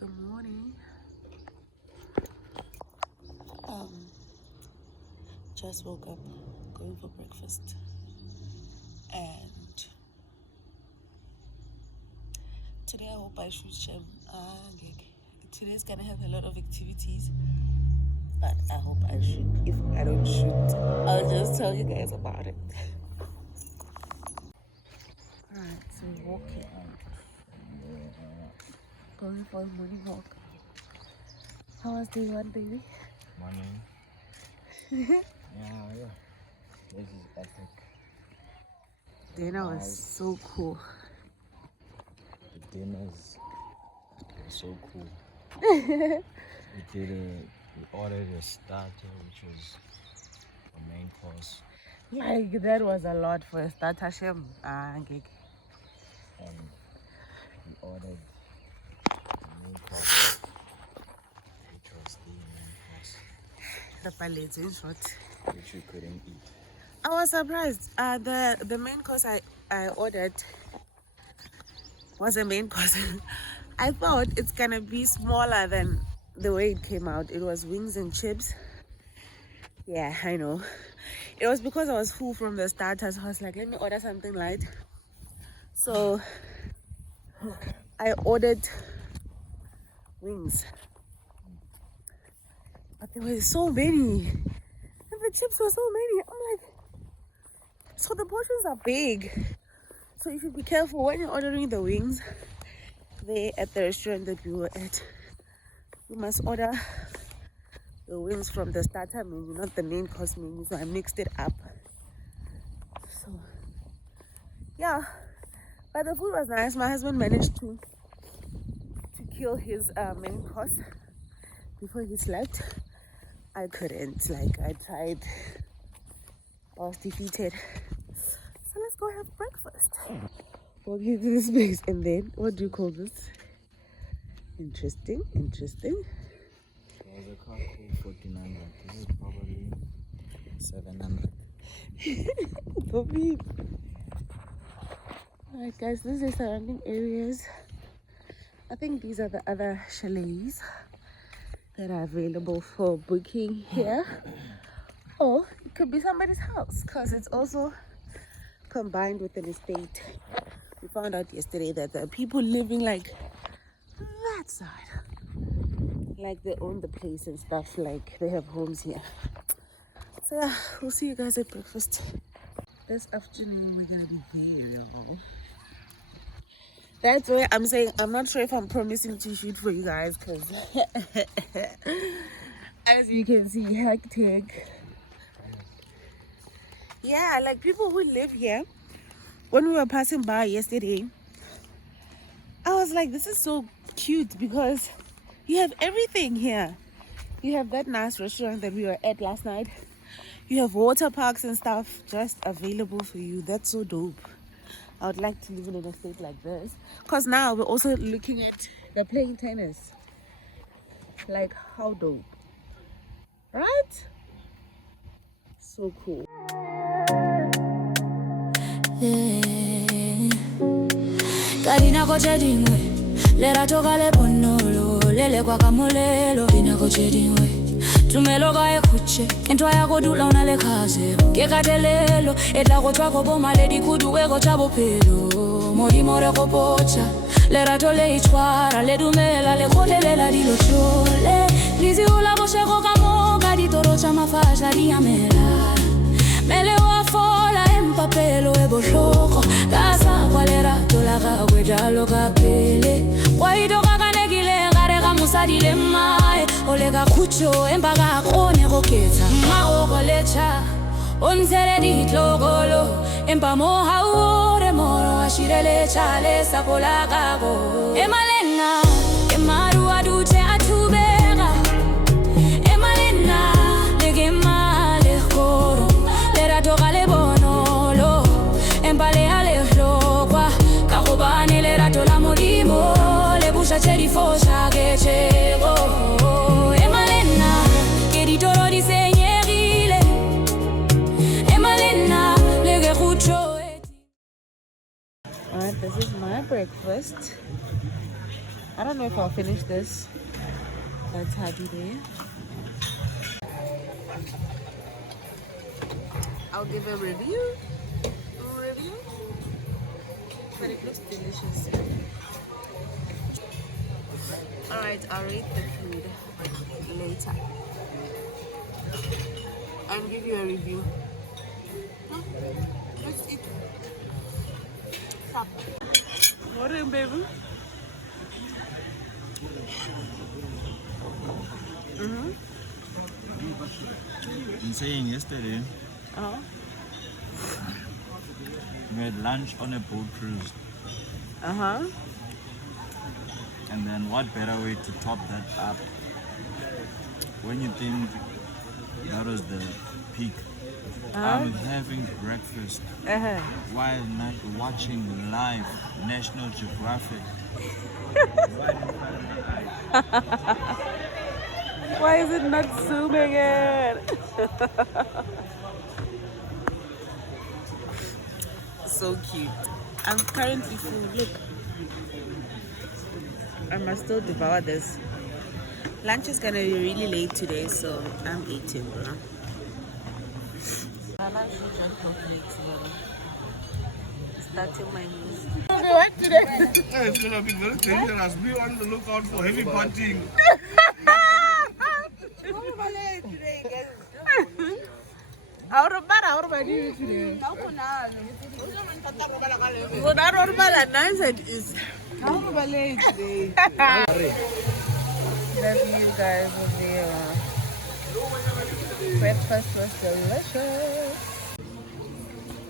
the morning. Just woke up, going for breakfast, and today I hope I shoot Shem. Today's gonna have a lot of activities, but I hope I shoot. If I don't shoot, I'll just tell you guys about it. Alright, so walking, going for a morning walk. How was day one, baby? Morning. Yeah. This is epic. Dinner was so cool. The dinners were so cool. we ordered a starter, which was a main course. Like, that was a lot for a starter, Shem. Gig. And we ordered the main course, which was the main course, The pallets, in short. which we couldn't eat. I was surprised. The main course I ordered was a main course. I thought it's gonna be smaller than the way it came out. It was wings and chips. Yeah, I know. It was because I was full from the starters. I was like, let me order something light. So I ordered wings. But there were so many. And the chips were so many. I'm like, so the portions are big. So you should be careful when you're ordering the wings. There at the restaurant that we were at, you must order the wings from the starter menu, not the main course menu. So I mixed it up. So yeah, but the food was nice. My husband managed to kill his main course before he slept. I couldn't. Like, I tried. I was defeated. So let's go have breakfast. Walk into this place, and then what do you call this? Interesting. There was a car for 1400. This is probably 700. Alright guys, this is surrounding areas. I think these are the other chalets that are available for booking here. Or it could be somebody's house, because it's also combined with an estate. We found out yesterday that there are people living like that side. Like they own the place and stuff, like they have homes here. So yeah, we'll see you guys at breakfast. This afternoon we're gonna be very long. That's why I'm saying I'm not sure if I'm promising to shoot for you guys, because as you can see, hectic. Yeah, like people who live here, when we were passing by yesterday, I was like, this is so cute because you have everything here. You have that nice restaurant that we were at last night. You have water parks and stuff just available for you. That's so dope. I would like to live in an estate like this, because now we're also looking at the playing tennis. Like, how dope, right? So cool. Karina koche dingwe lera toka le bonolo lele kwa kamolelo ina koche dingwe tumelo ga ekuche entwa ya kodula una le khaze ke katelelo eta go twa go boma le dikuduwe go tsa bophelo modi more go pocha lera tole itshwara le dumela le kholelela dilo tshole lizi ola go shego ka mo ka ditoro tsa mafasha di amela mele wa fola empapelo e bohloko ka sa kwalera tola ga gwejalo ka pele wa idoka kanegile gare ga musadi le mae ole ka khutsho empa ga kone go ketsa ma go lecha onsere ditlogolo empa mo ha ore moro ashirele chale sa pola ga go emalenga emaru adute atubega emalena lege male koro lera toka le bonolo empale ale hlokwa ka go bane lera tola modimo le busha cheri fosha ke chego emalena ke ditoro di senyerile emalena lege khutsho. Alright, this is my breakfast. I don't know if I'll finish this. That's happy day. I'll give a review. But it looks delicious. Alright, I'll rate the food later. I'll give you a review. Let's eat. Stop. What are you, baby? I'm saying yesterday, we had lunch on a boat cruise. And then what better way to top that up when you think that was the peak? I'm having breakfast while not watching live National Geographic. Why is it not zooming in? So cute. I'm currently full. Look. I must still devour this. Lunch is gonna be really late today, so I'm eating, bro. Starting my meal. What today? It's gonna be very dangerous. Be on the lookout for heavy punching. Love you guys over there. Breakfast was delicious.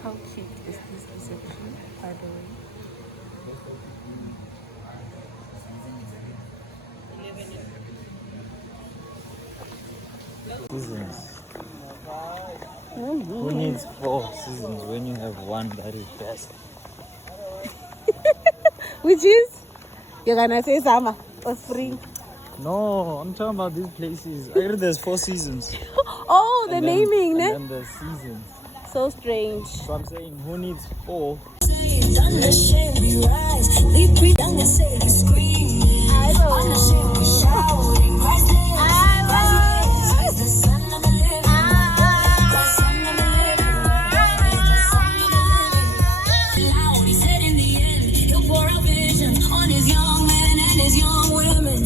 How cute is this reception, by the way? Seasons. Who needs 4 seasons when you have one that is best? Which is? You're gonna say summer or spring? No, I'm talking about these places. I heard there's 4 seasons. Oh, the naming, ne? And then the seasons. So strange. So I'm saying, who needs 4? Unashamed we rise, we breathe unashamed we scream. Unashamed we shouting, rise the son of the living, the son of the living, the son of the living. Loud, he said in the end, he'll pour a vision on his young men and his young women.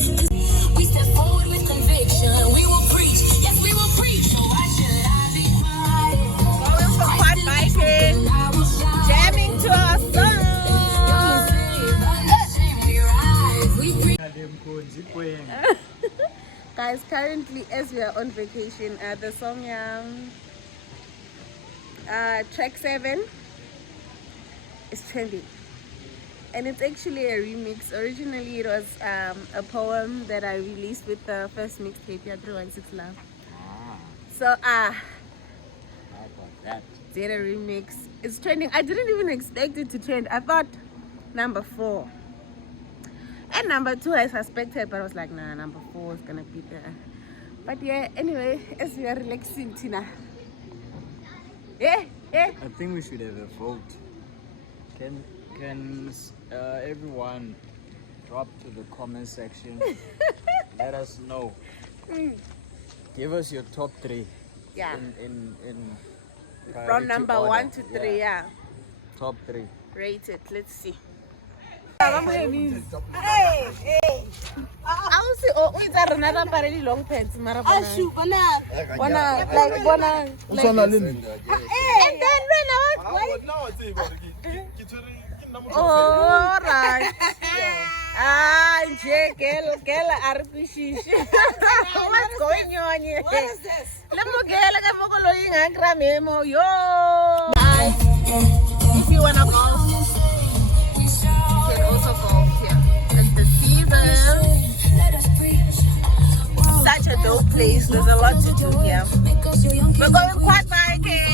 We step forward with conviction, we will preach, yes we will preach. So why should I be quiet? Going for quad biking, jamming to our song. Guys, currently as we are on vacation, the song track 7 is trending, and it's actually a remix. Originally it was a poem that I released with the first mixtape, 316 Love. So How about that? did a remix. It's trending. I didn't even expect it to trend. I thought number 4 and number 2 I suspected, but I was like, nah, number 4 is gonna be there. But yeah, anyway, as we are relaxing, Tina. Yeah. I think we should have a vote. Can everyone drop to the comment section? Let us know. Give us your top 3. Yeah. In From priority number order. 1 to 3, yeah. Top 3. Rate it. Let's see. Hey, I'll see. Oh, wait, another party long pants. Bona, like. And then when oh, right. Girl, what's going on here? What is this? Let me get yo. If you wanna go, you can also go here. It's the season. Such a dope place. There's a lot to do here. We're going quad biking.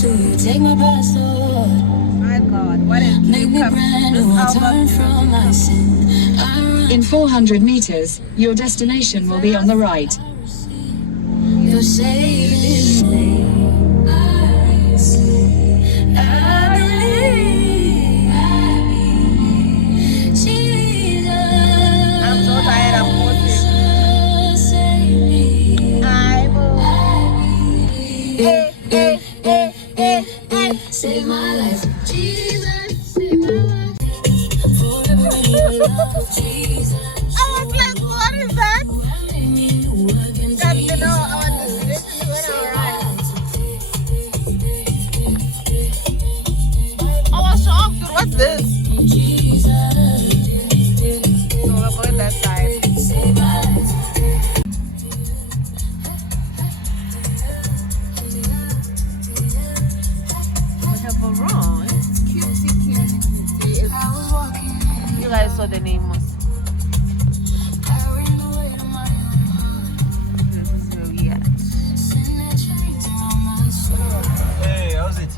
to you. Take my passport. My God, what a Make me brand new. I turn from my sin. I run. In 400 meters, your destination will be on the right. You're saving me. I believe. Jesus. I'm so tired of posting. Save me. I will. Save my life. Jesus, save my life. Forever in your love, Jesus. I was like, what is that? Made me new again. That, you know, our destination when I arrived. I was shocked. What's this? So we're going that side. Save my life. We have a wrong. It's cutesy. You guys saw the name was. This is where we at. Hey, how's it?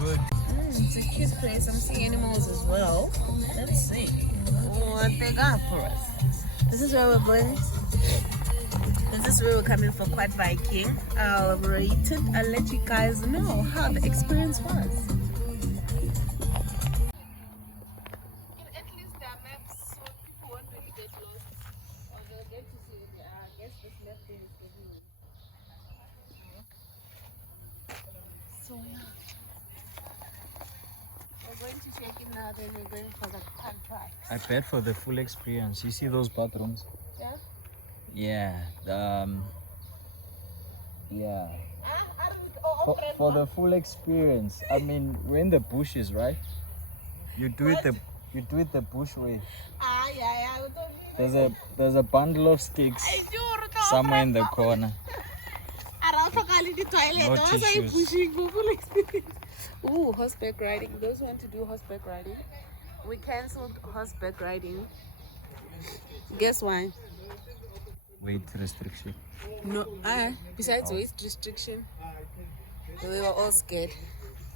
Good. It's a cute place. I'm seeing animals as well. Let's see what they got for us. This is where we're going. This is where we're coming for Quad Viking. I'll rate it. I'll let you guys know how the experience was. At least there are maps so people won't really get lost. Or they'll get to see, I guess this map thing is getting. So yeah. We're going to check in now, then we're going for the contract. I paid for the full experience. You see those bathrooms? Yeah? Yeah. For the full experience. I mean, we're in the bushes, right? You do it the bush way. There's a bundle of sticks somewhere in the corner. No tissues. Ooh, horseback riding. Those who want to do horseback riding. We cancelled horseback riding. Guess why? Weight restriction. No, besides weight restriction, we were all scared.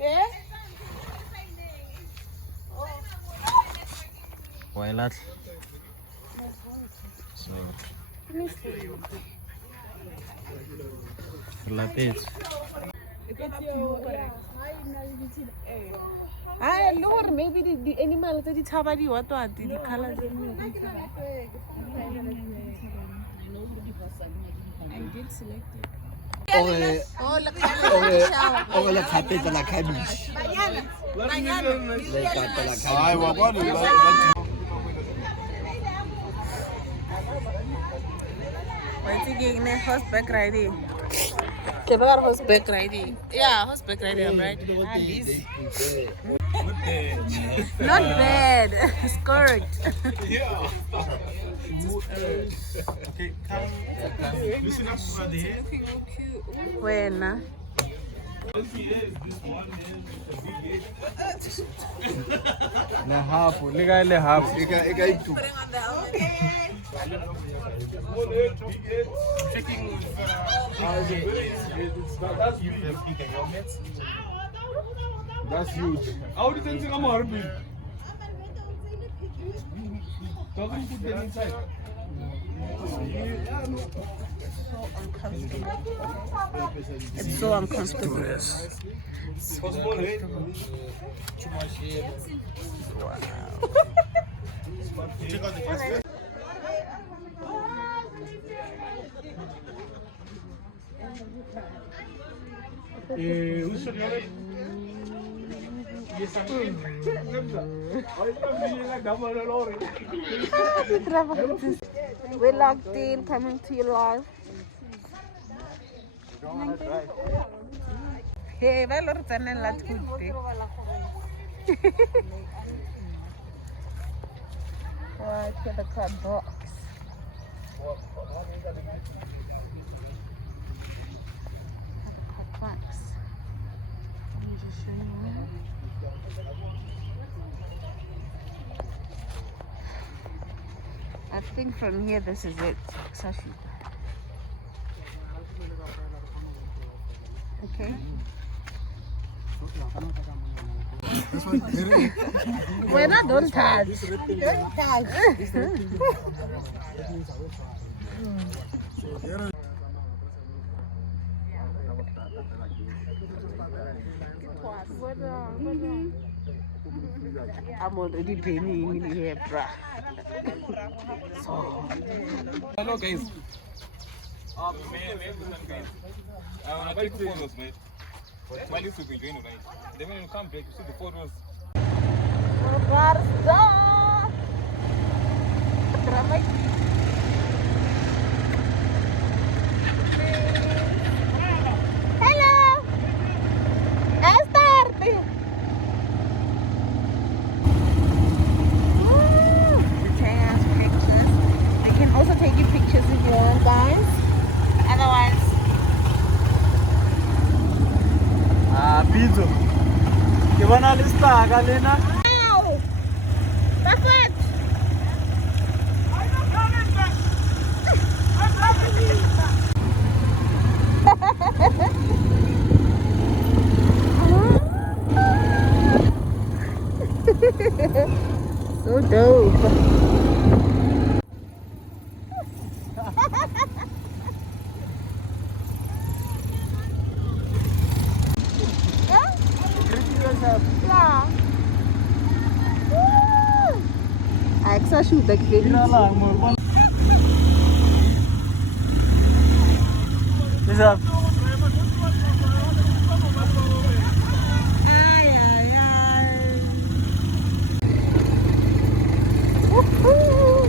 Yeah? Why not? So, related. I know maybe the animals that it's about the colors. I did select it. Horseback riding. Horseback riding. Yeah, horseback riding, I'm right. Not bad. Skirt. Listen up for the head. When? Le half, le half. That's huge. How do you think I'm horrible? Doesn't put them inside. It's so uncomfortable. Check out the first. Who's your name? We're locked in, coming to you live. Hey, well, let's right to the card box. Let me just show you. I think from here this is it. Sashi. Okay. When I don't touch. Don't touch. I'm already draining in here, bruh. Hello guys. I take photos, mate. While you be doing right. Then when you come back, you see the photos. Hello. Esther. Pictures. I can also take you pictures if you want, guys. Otherwise, Pizzo. Ke bona le staka lena. ow! That's it. So dope. Yeah. Woo! I actually shoot like very What's up? Ay, ay, ay. Woohoo!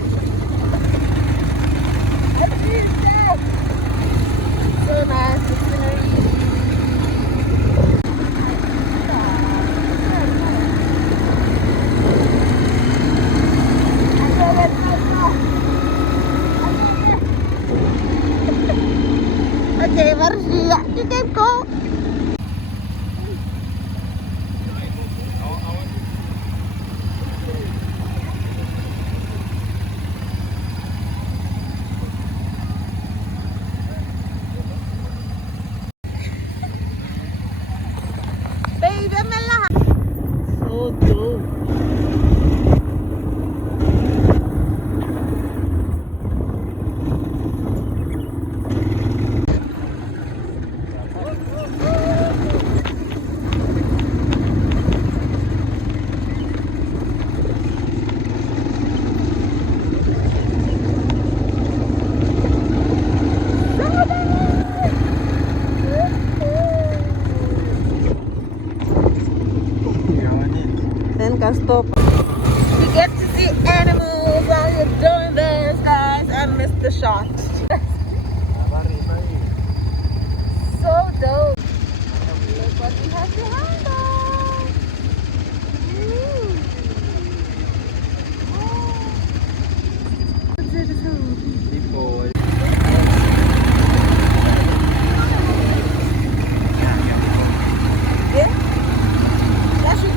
So nice, the scenery. Okay, Marcia, you can go. Baby, Mela. So dope. Then can stop. You get to see animals while you're doing this, guys, and miss the shot. So dope. Look what we have behind us. Woo. Yeah? That should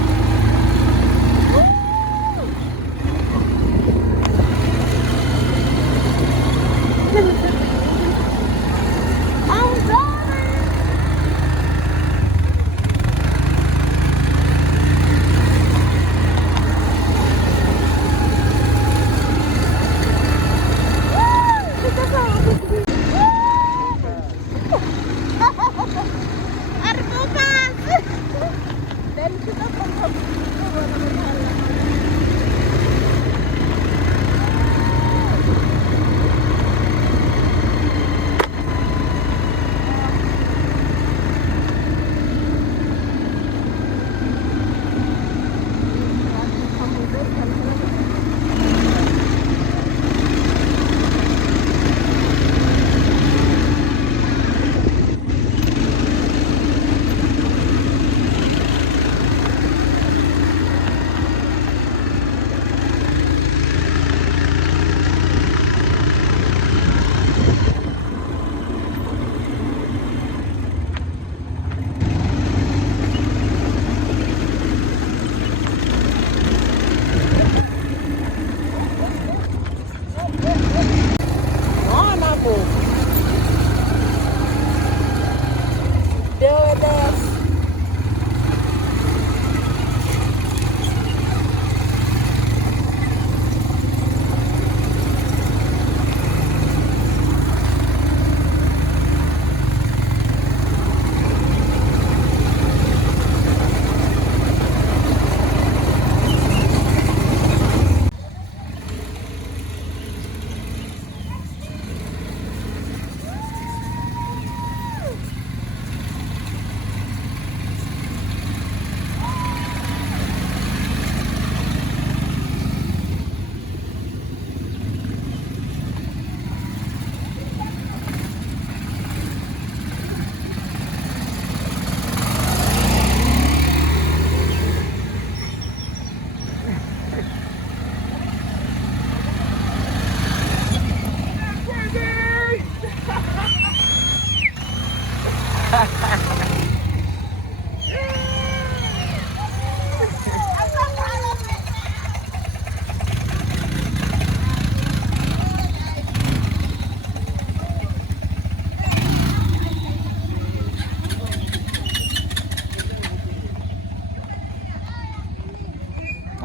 I'm sorry. Woo! Look at that.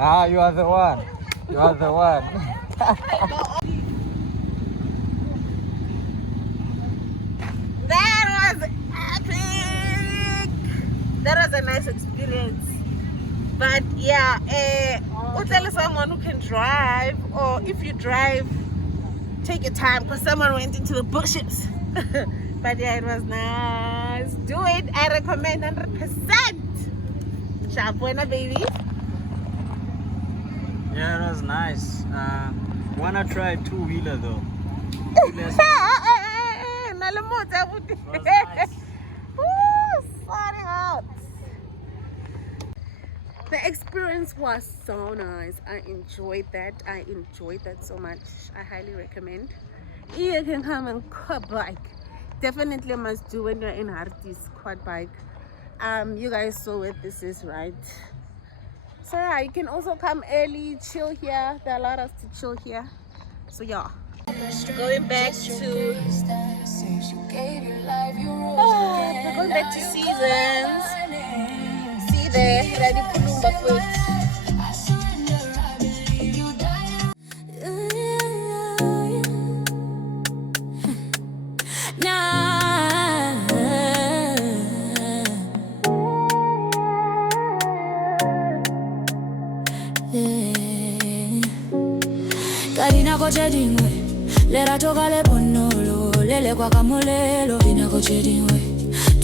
Ah, you are the one. You are the one. That was epic. That was a nice experience. But yeah, tell someone who can drive, or if you drive, take your time because someone went into the bushes. But yeah, it was nice. Do it. I recommend 100%. Shabuena, baby. Yeah, it was nice. Wanna try two-wheeler though? Nice. Sorry out. The experience was so nice. I enjoyed that. So much. I highly recommend. You can come and quad bike. Definitely must do when you're in Harties quad bike. You guys saw it. This is right. So yeah, you can also come early, chill here. They allow us to chill here. So yeah. Going back to we're going back to Seasons. See there, ready Pulumba food. Karina kochedingwe lera tokale bonolo lele kwa kamolelo vina kochedingwe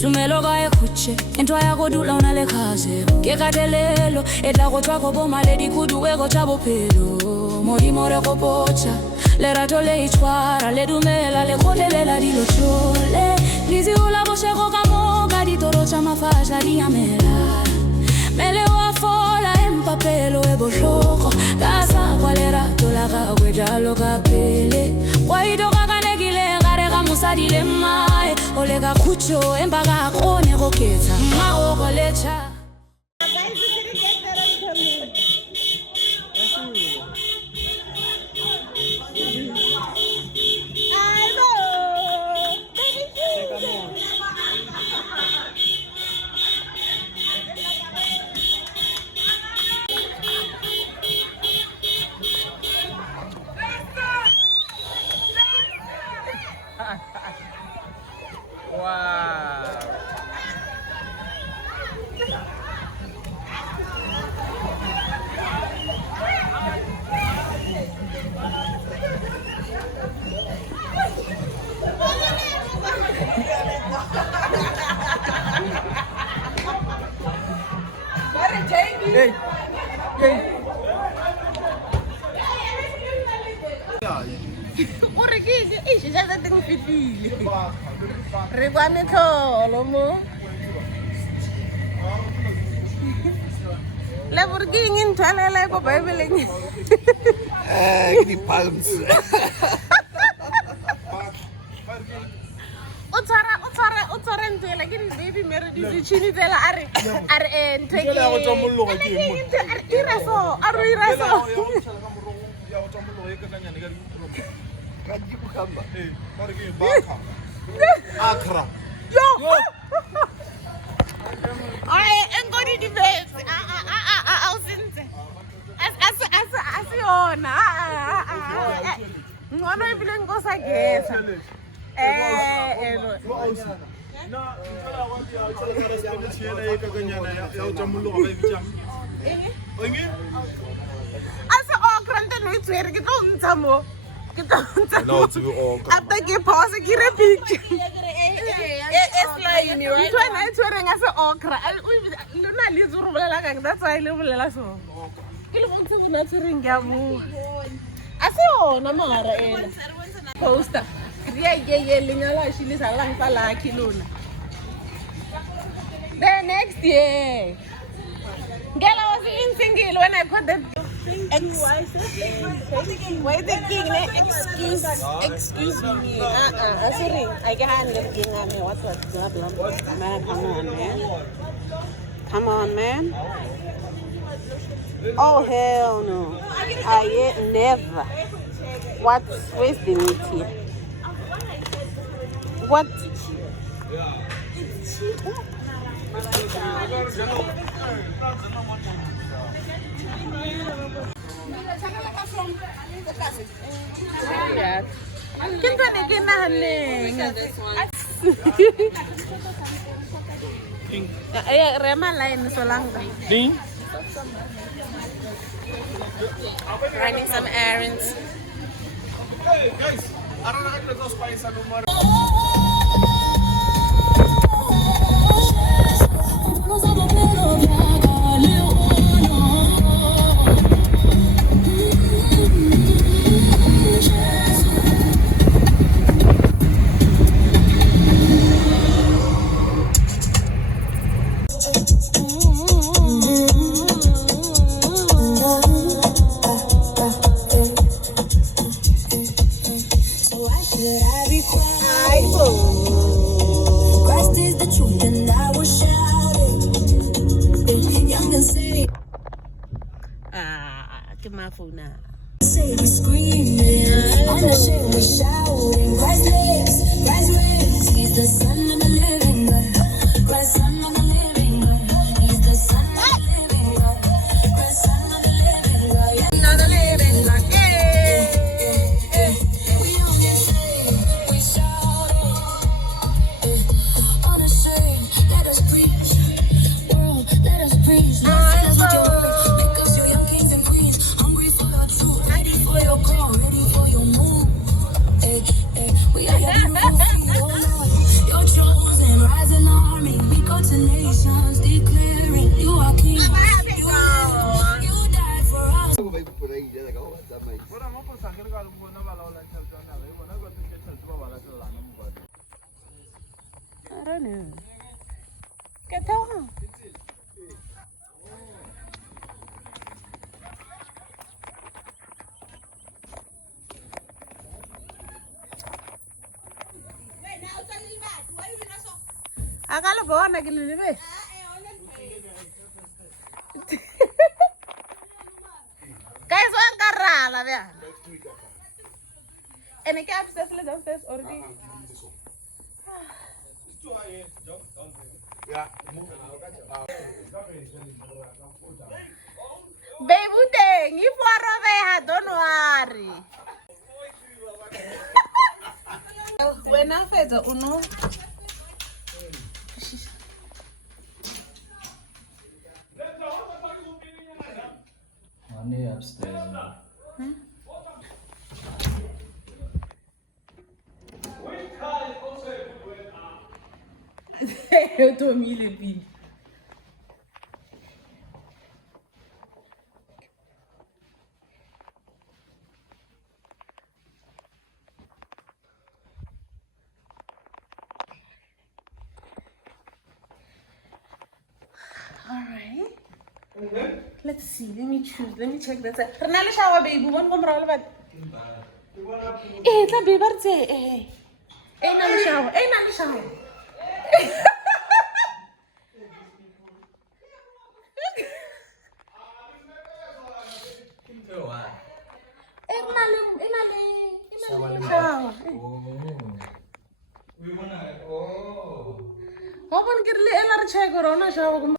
tumelo ga ekuche entwa yako dula unale khaze ke katelelo etla go tswa go boma le dikudu we go tshabo phelo modi more go pocha lera tole itshwara le dumela le kholelela dilo tshole lizi ula go shego ka moga ditoro tsa mafasha di amela mele wa fola empapelo e bohloko ka sa kwalera tola ga go jalo ka pele wa idoga kanegile gare ga musadi le mae ole ga khutsho empa ga kgone go ketsa ma o go lecha Hey. Hey. Ore ke e ja tsa teng fitile re kwa metlholo mo le bore ke eng nthalela go bibleng Ke di palms. o tshwara ntho ela ke di-baby mere di-chini tsela a re ntho Ntho ela ya go tswa mollong ke eng mo? ira so a re ira so Accra. yo ay engodi di-babes au sentse asiyona ngcono ebile nkosagesa ase okra nte no e tshwere ke tlo ntsha mo after ke pause ke re picture ntho ena e tshwereng a se okra lona le itse gore bolela kang that's why le bolela so ke le bontshe bona tshwereng ke a bua a se yona mara ena poster ye lenyalo a shilisa lang fa lucky lona the next year girl, I was in single when I got that why the king excuse me sorry I can't handle king what blah blah man come on man oh hell no I never where's the meat here what Yeah. Kinta ni kinahaning. Eh, rema lain solanga. Ding. Running some errands. Hey guys, araw na kayo nag-spy sa numero. Christ is the truth and I will shout it. Young and say, Kimafuna. say we screaming. Unashamed we shouting. Christ lives, Christ lives. He's the son of the living God. Christ son of the living God. He's the son of the living God. Christ son of the living God. Son of the living God. We don't get saved, we shout it. Unashamed, let us preach. World, let us preach. Lord, fill us with your word. Make us your young kings and queens. Hungry for your truth. Ready for your call. Ready for your move. Hey, hey, we are your beautiful feet, oh Lord. Your chosen, rising army. We go to nations, declaring you are king. You live, you died for us. I don't know. Get down. Akala bona ke le be. Guys, wa nkarala bya. Ene ke upstairs le downstairs already. Baby thing, if I don't worry. When I fed the uno. Money upstairs. Eu tô me Alright. Let's see. Let me choose. Let me check this. Renale shower baby. One come roll but. Eh, la baby birthday. Eh, na shower. Eh, na shower. Open kirle elar check corona shower.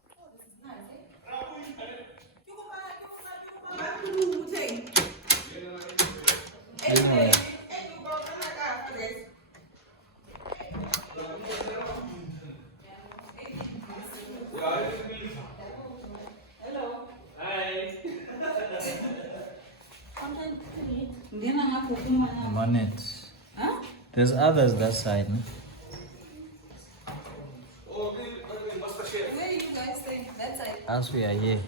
Monet. There's others that side. No? As we are here.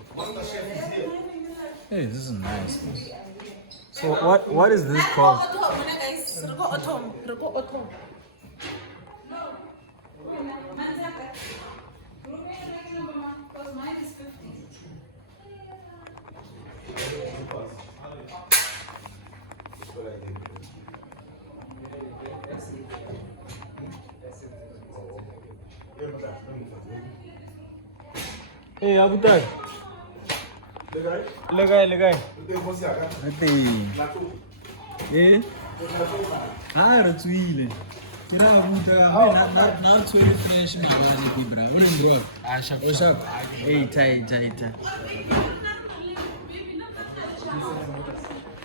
Hey, this is nice. So what is this called? Hey, Abutai. Legai. Eh? Ah, Ratsuile. Kira Abutai. Not so finish my bra. What is wrong? Hey, tie.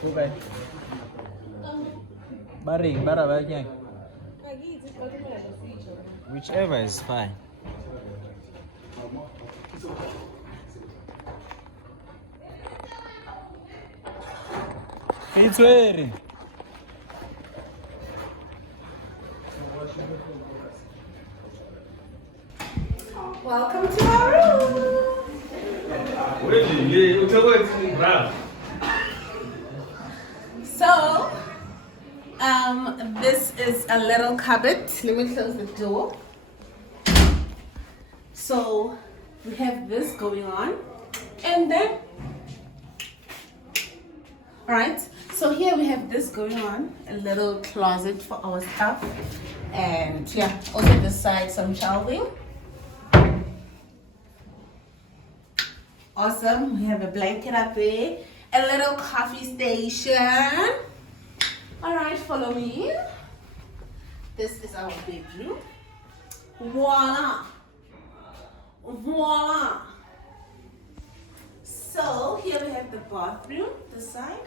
Okay. Baring, baraba yang. Whichever is fine. It's wearing. Welcome to our room. So, this is a little cupboard. Let me close the door. So, we have this going on, and then, right? So here we have this going on, a little closet for our stuff, and yeah, also this side some shelving. Awesome. We have a blanket up there, a little coffee station. All right, follow me. This is our bedroom. Voila. Voila. So here we have the bathroom, this side.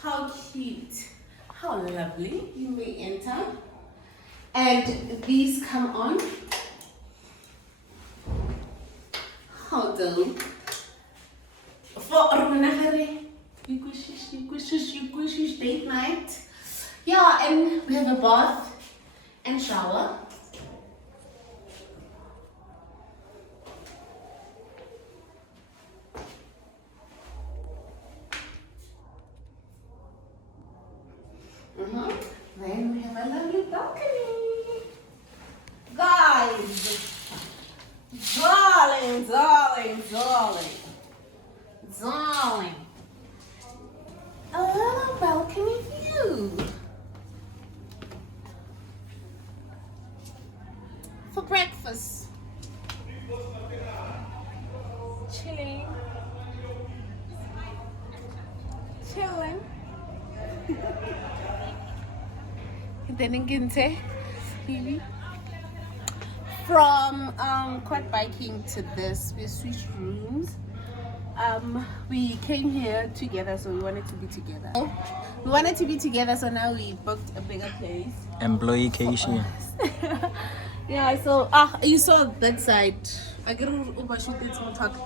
How cute. How lovely. You may enter. And these come on. How dope. For Runahare. You kushish, date night. Yeah, and we have a bath and shower. Then we have a lovely balcony. Guys, darling, darling, darling, darling. A little balcony view. For breakfast. Chilling. Chilling. Then Ginte, baby. From quad biking to this, we switched rooms. We came here together, so we wanted to be together. We wanted to be together, so now we booked a bigger place. Employee Casey. Yeah, so you saw that side. I get overshoot it small talk.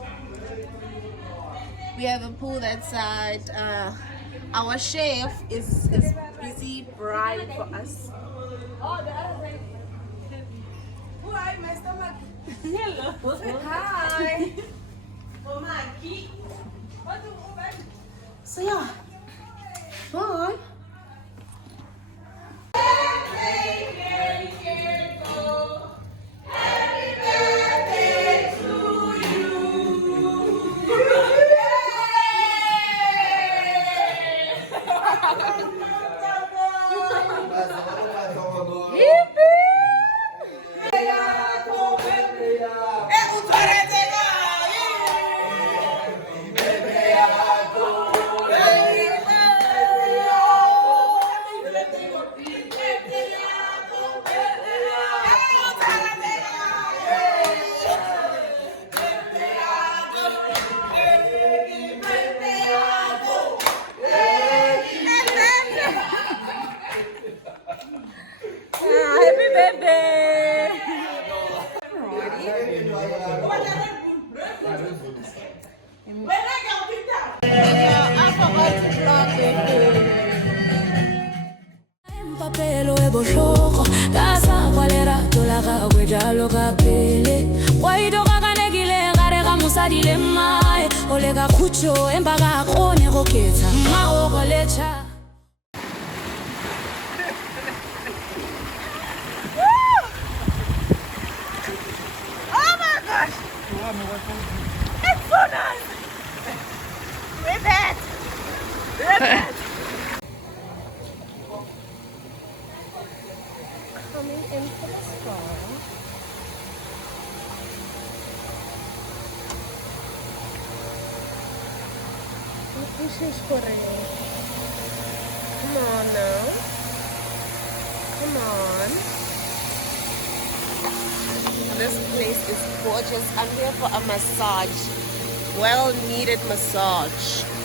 We have a pool that side. Our chef is busy frying for us. Oh, the other side. Hi, my stomach. Hello. Hi. Oh my key. So yeah. Bye. Papelo e bohloko ka sa kwalera tola ga gwejalo ka pele wa idoga ka negile gare ga mosadi le mmae o le ka khutso empa ga kgone go ketsa mma o go lecha. Oh my gosh! It's so nice! With it! With it! Coming into the spa. This is Korean. Come on now. Come on. This place is gorgeous. I'm here for a massage. well needed massage.